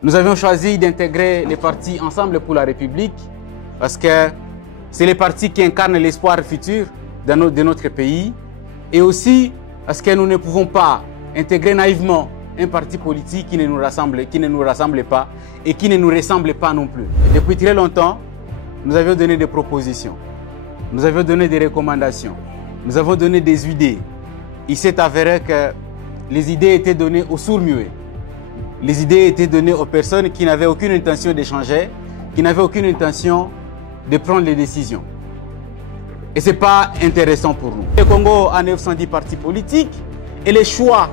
Nous avions choisi d'intégrer les partis Ensemble pour la République parce que c'est les partis qui incarnent l'espoir futur de notre pays et aussi parce que nous ne pouvons pas intégrer naïvement un parti politique qui ne nous rassemble pas et qui ne nous ressemble pas non plus. Et depuis très longtemps, nous avions donné des propositions, nous avions donné des recommandations, nous avons donné des idées. Il s'est avéré que les idées étaient données aux sourds-muets. Les idées étaient données aux personnes qui n'avaient aucune intention d'échanger, qui n'avaient aucune intention de prendre les décisions. Et ce n'est pas intéressant pour nous. Le Congo a 910 partis politiques et les choix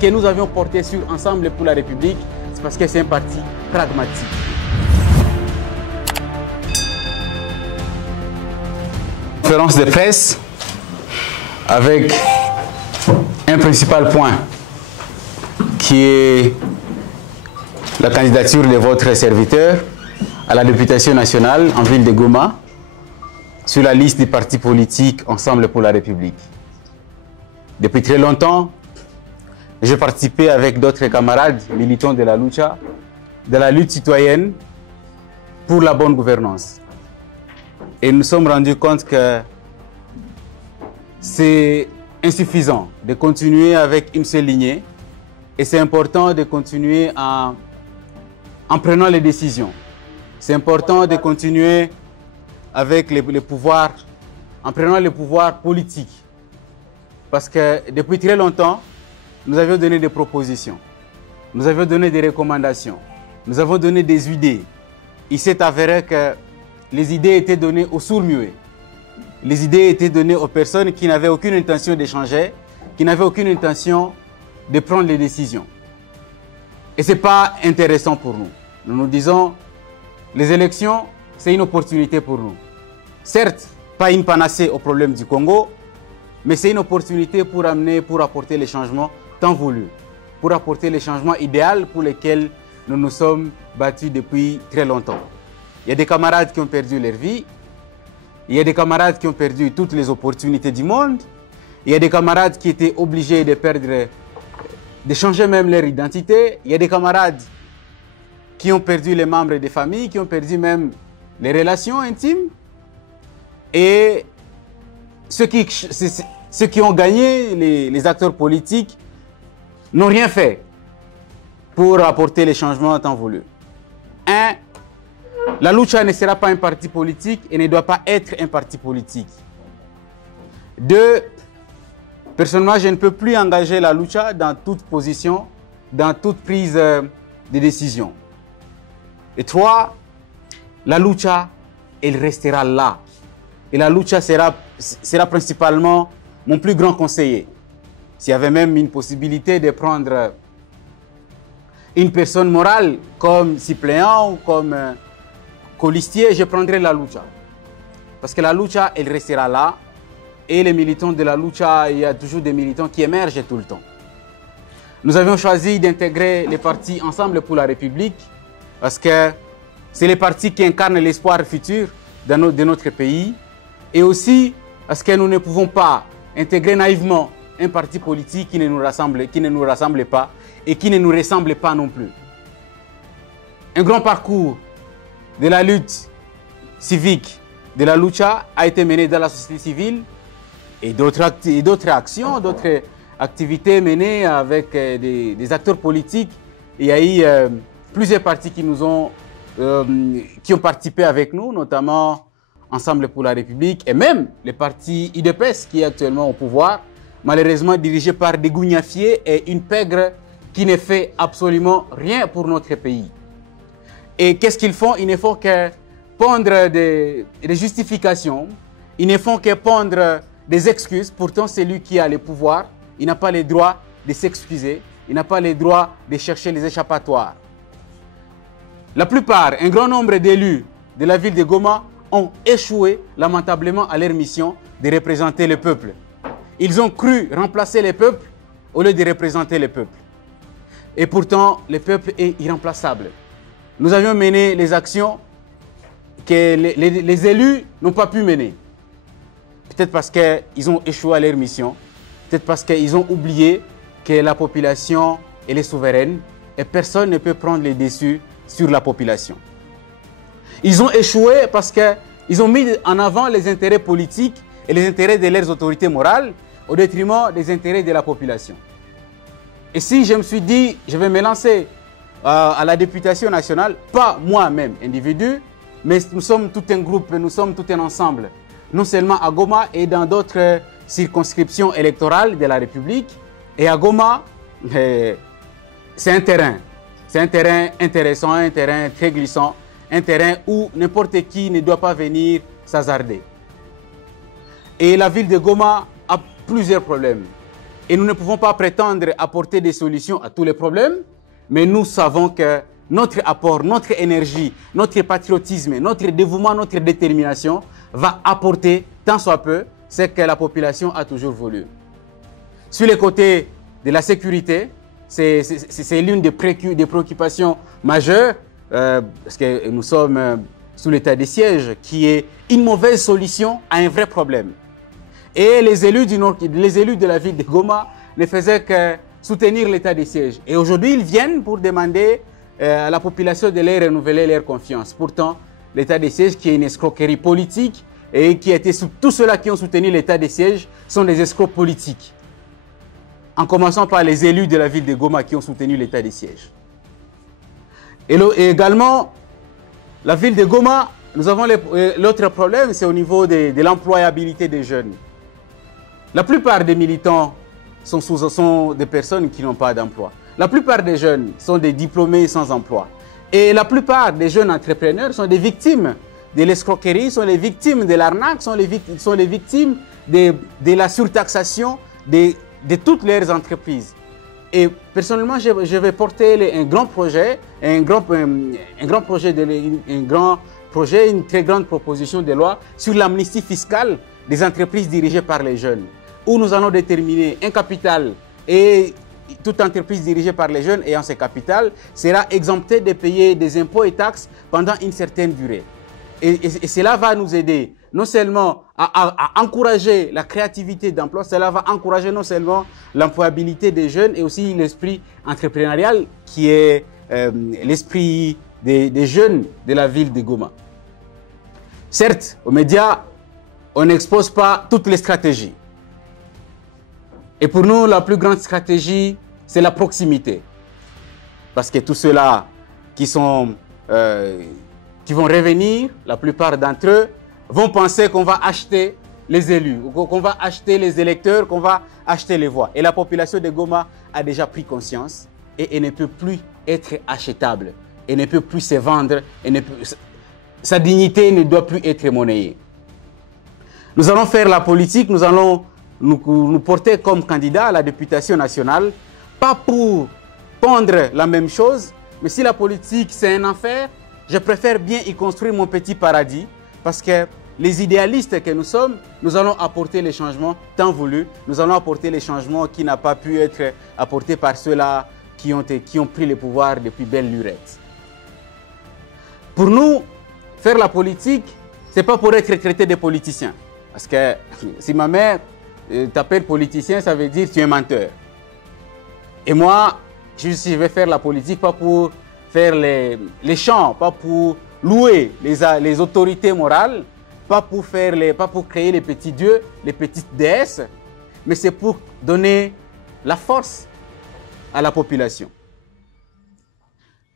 que nous avions portés sur Ensemble pour la République, c'est parce que c'est un parti pragmatique. Conférence de presse avec un principal point qui est la candidature de votre serviteur à la députation nationale en ville de Goma sur la liste des partis politiques Ensemble pour la République. Depuis très longtemps, j'ai participé avec d'autres camarades militants de la lucha, de la lutte citoyenne pour la bonne gouvernance. Et nous nous sommes rendus compte que c'est insuffisant de continuer avec une seule lignée et c'est important de continuer en prenant les décisions. C'est important de continuer avec les pouvoirs, en prenant les pouvoirs politiques. Parce que depuis très longtemps, nous avions donné des propositions, nous avions donné des recommandations, nous avons donné des idées. Il s'est avéré que les idées étaient données aux sourds-muets. Les idées étaient données aux personnes qui n'avaient aucune intention d'échanger, qui n'avaient aucune intention de prendre les décisions. Et ce n'est pas intéressant pour nous. Nous nous disons, les élections, c'est une opportunité pour nous. Certes, pas une panacée au problème du Congo, mais c'est une opportunité pour apporter les changements tant voulus, pour apporter les changements idéaux pour lesquels nous nous sommes battus depuis très longtemps. Il y a des camarades qui ont perdu leur vie, il y a des camarades qui ont perdu toutes les opportunités du monde, il y a des camarades qui étaient obligés de changer même leur identité, il y a des camarades qui ont perdu les membres des familles, qui ont perdu même les relations intimes. Et ceux qui ont gagné, les acteurs politiques, n'ont rien fait pour apporter les changements tant voulus. Un, la lucha ne sera pas un parti politique et ne doit pas être un parti politique. Deux, personnellement, je ne peux plus engager la lucha dans toute position, dans toute prise de décision. Et trois, la lucha, elle restera là. Et la lucha sera principalement mon plus grand conseiller. S'il y avait même une possibilité de prendre une personne morale comme suppléant ou comme colistier, je prendrais la lucha. Parce que la lucha, elle restera là. Et les militants de la lucha, il y a toujours des militants qui émergent tout le temps. Nous avions choisi d'intégrer les partis Ensemble pour la République parce que c'est les partis qui incarnent l'espoir futur de notre pays et aussi parce que nous ne pouvons pas intégrer naïvement un parti politique qui ne nous rassemble pas et qui ne nous ressemble pas non plus. Un grand parcours de la lutte civique de la lucha a été mené dans la société civile et d'autres actions, d'autres activités menées avec des acteurs politiques. Il y a eu plusieurs partis qui ont participé avec nous, notamment Ensemble pour la République et même le parti UDPS qui est actuellement au pouvoir, malheureusement dirigé par des gougnafiers et une pègre qui ne fait absolument rien pour notre pays. Et qu'est-ce qu'ils font? Ils ne font que pondre des justifications, ils ne font que pondre des excuses. Pourtant, celui qui a le pouvoir, il n'a pas le droit de s'excuser, il n'a pas le droit de chercher les échappatoires. La plupart, un grand nombre d'élus de la ville de Goma ont échoué lamentablement à leur mission de représenter le peuple. Ils ont cru remplacer le peuple au lieu de représenter le peuple. Et pourtant, le peuple est irremplaçable. Nous avions mené les actions que les élus n'ont pas pu mener. Peut-être parce qu'ils ont échoué à leur mission, peut-être parce qu'ils ont oublié que la population elle est souveraine et personne ne peut prendre les dessus sur la population. Ils ont échoué parce qu'ils ont mis en avant les intérêts politiques et les intérêts de leurs autorités morales au détriment des intérêts de la population. Et si je me suis dit, je vais me lancer à la députation nationale, pas moi-même, individu, mais nous sommes tout un groupe, nous sommes tout un ensemble, non seulement à Goma et dans d'autres circonscriptions électorales de la République. Et à Goma, c'est un terrain intéressant, un terrain très glissant, un terrain où n'importe qui ne doit pas venir s'hasarder. Et la ville de Goma a plusieurs problèmes. Et nous ne pouvons pas prétendre apporter des solutions à tous les problèmes, mais nous savons que notre apport, notre énergie, notre patriotisme, notre dévouement, notre détermination va apporter, tant soit peu, ce que la population a toujours voulu. Sur les côtés de la sécurité, c'est l'une des préoccupations majeures, parce que nous sommes sous l'état de siège, qui est une mauvaise solution à un vrai problème. Et les élus de la ville de Goma ne faisaient que soutenir l'état de siège. Et aujourd'hui, ils viennent pour demander à la population de leur renouveler leur confiance. Pourtant, l'état de siège, qui est une escroquerie politique, et qui a été tous ceux-là qui ont soutenu l'état de siège sont des escrocs politiques. En commençant par les élus de la ville de Goma qui ont soutenu l'état de siège. Et également, la ville de Goma, nous avons l'autre problème, c'est au niveau de l'employabilité des jeunes. La plupart des militants sont des personnes qui n'ont pas d'emploi. La plupart des jeunes sont des diplômés sans emploi. Et la plupart des jeunes entrepreneurs sont des victimes de l'escroquerie, sont les victimes de l'arnaque, sont les victimes de la surtaxation de toutes leurs entreprises. Et personnellement, je vais porter un grand projet, une très grande proposition de loi sur l'amnistie fiscale des entreprises dirigées par les jeunes, où nous allons déterminer un capital et toute entreprise dirigée par les jeunes ayant ce capital sera exemptée de payer des impôts et taxes pendant une certaine durée. Et cela va nous aider non seulement à encourager la créativité d'emploi, cela va encourager non seulement l'employabilité des jeunes et aussi l'esprit entrepreneurial qui est l'esprit des jeunes de la ville de Goma. Certes, aux médias, on n'expose pas toutes les stratégies. Et pour nous, la plus grande stratégie, c'est la proximité. Parce que tous ceux-là qui vont revenir, la plupart d'entre eux, vont penser qu'on va acheter les élus, qu'on va acheter les électeurs, qu'on va acheter les voix. Et la population de Goma a déjà pris conscience et elle ne peut plus être achetable. Elle ne peut plus se vendre. Sa dignité ne doit plus être monnayée. Nous allons faire la politique, nous allons nous porter comme candidat à la députation nationale, pas pour pondre la même chose, mais si la politique c'est un enfer, je préfère bien y construire mon petit paradis, parce que les idéalistes que nous sommes, nous allons apporter les changements tant voulus, nous allons apporter les changements qui n'ont pas pu être apportés par ceux-là qui ont pris le pouvoir depuis belle lurette. Pour nous, faire la politique, ce n'est pas pour être traité de politicien. Parce que si ma mère t'appelle politicien, ça veut dire que tu es menteur. Et moi, je vais faire la politique pas pour faire les chants, pas pour louer les autorités morales, pas pour créer les petits dieux, les petites déesses, mais c'est pour donner la force à la population.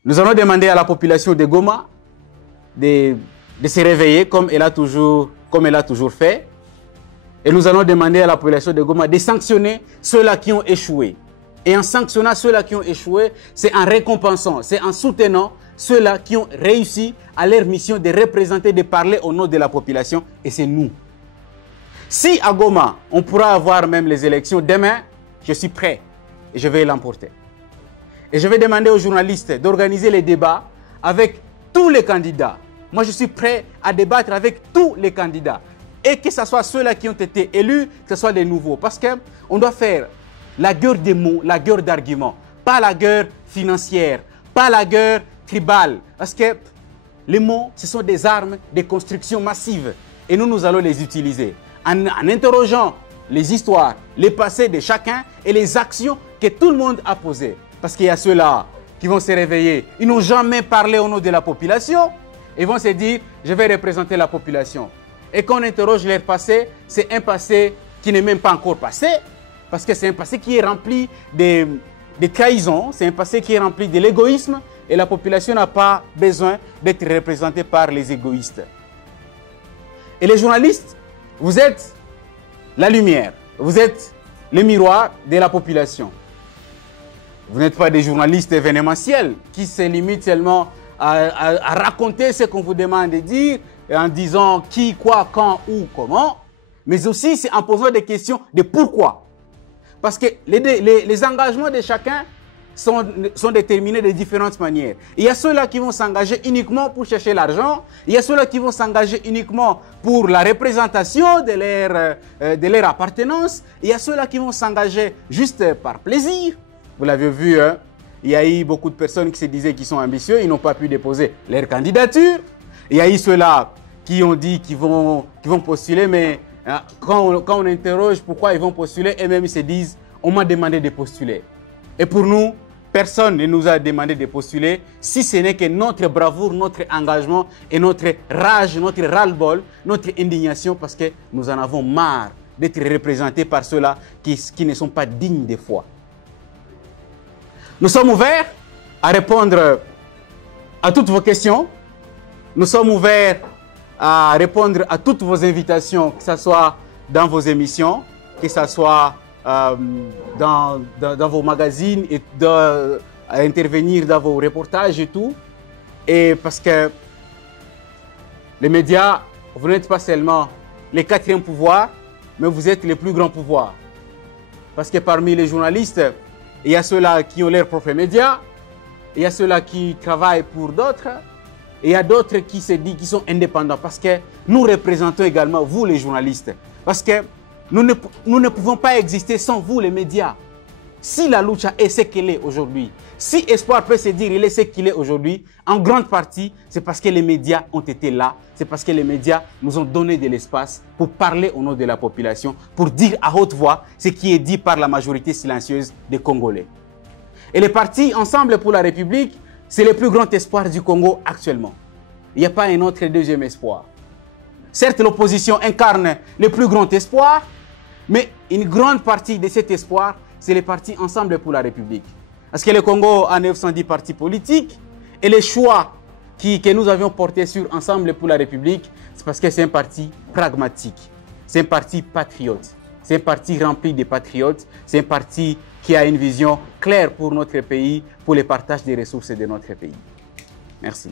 Nous allons demander à la population de Goma de se réveiller comme elle a toujours fait. Et nous allons demander à la population de Goma de sanctionner ceux-là qui ont échoué. Et en sanctionnant ceux-là qui ont échoué, c'est en récompensant, c'est en soutenant ceux-là qui ont réussi à leur mission de représenter, de parler au nom de la population. Et c'est nous. Si à Goma, on pourra avoir même les élections demain, je suis prêt et je vais l'emporter. Et je vais demander aux journalistes d'organiser les débats avec tous les candidats. Moi, je suis prêt à débattre avec tous les candidats. Et que ce soit ceux-là qui ont été élus, que ce soit les nouveaux. Parce qu'on doit faire la guerre des mots, la guerre d'arguments. Pas la guerre financière, pas la guerre tribale. Parce que les mots, ce sont des armes de construction massive. Et nous allons les utiliser en interrogeant les histoires, les passés de chacun et les actions que tout le monde a posées. Parce qu'il y a ceux-là qui vont se réveiller. Ils n'ont jamais parlé au nom de la population. Ils vont se dire, je vais représenter la population. Et quand on interroge leur passé, c'est un passé qui n'est même pas encore passé, parce que c'est un passé qui est rempli de trahisons, c'est un passé qui est rempli de l'égoïsme, et la population n'a pas besoin d'être représentée par les égoïstes. Et les journalistes, vous êtes la lumière, vous êtes le miroir de la population. Vous n'êtes pas des journalistes événementiels qui se limitent seulement à raconter ce qu'on vous demande de dire, en disant qui, quoi, quand, où, comment, mais aussi c'est en posant des questions de pourquoi. Parce que les engagements de chacun sont déterminés de différentes manières. Il y a ceux-là qui vont s'engager uniquement pour chercher l'argent, il y a ceux-là qui vont s'engager uniquement pour la représentation de leur appartenance, il y a ceux-là qui vont s'engager juste par plaisir. Vous l'avez vu, hein? Il y a eu beaucoup de personnes qui se disaient qu'ils sont ambitieux, ils n'ont pas pu déposer leur candidature. Il y a eu ceux-là qui ont dit qu'ils vont postuler, mais quand on interroge pourquoi ils vont postuler, eux-mêmes ils se disent « on m'a demandé de postuler ». Et pour nous, personne ne nous a demandé de postuler, si ce n'est que notre bravoure, notre engagement et notre rage, notre ras-le-bol, notre indignation, parce que nous en avons marre d'être représentés par ceux-là qui ne sont pas dignes de foi. Nous sommes ouverts à répondre à toutes vos questions. Nous sommes ouverts à répondre à toutes vos invitations, que ce soit dans vos émissions, que ce soit dans vos magazines, et à intervenir dans vos reportages et tout. Et parce que les médias, vous n'êtes pas seulement les quatrièmes pouvoirs, mais vous êtes les plus grands pouvoirs. Parce que parmi les journalistes, il y a ceux-là qui ont leurs propres médias, il y a ceux-là qui travaillent pour d'autres, et il y a d'autres qui se disent qu'ils sont indépendants, parce que nous représentons également vous les journalistes. Parce que nous ne pouvons pas exister sans vous les médias. Si la lucha est ce qu'elle est aujourd'hui, si Espoir peut se dire il est ce qu'il est aujourd'hui, en grande partie, c'est parce que les médias ont été là, c'est parce que les médias nous ont donné de l'espace pour parler au nom de la population, pour dire à haute voix ce qui est dit par la majorité silencieuse des Congolais. Et les partis Ensemble pour la République, c'est le plus grand espoir du Congo actuellement. Il n'y a pas un autre deuxième espoir. Certes, l'opposition incarne le plus grand espoir, mais une grande partie de cet espoir, c'est les partis Ensemble pour la République. Parce que le Congo a 910 partis politiques et les choix que nous avions portés sur Ensemble pour la République, c'est parce que c'est un parti pragmatique, c'est un parti patriote, c'est un parti rempli de patriotes, c'est un parti qui a une vision claire pour notre pays, pour le partage des ressources de notre pays. Merci.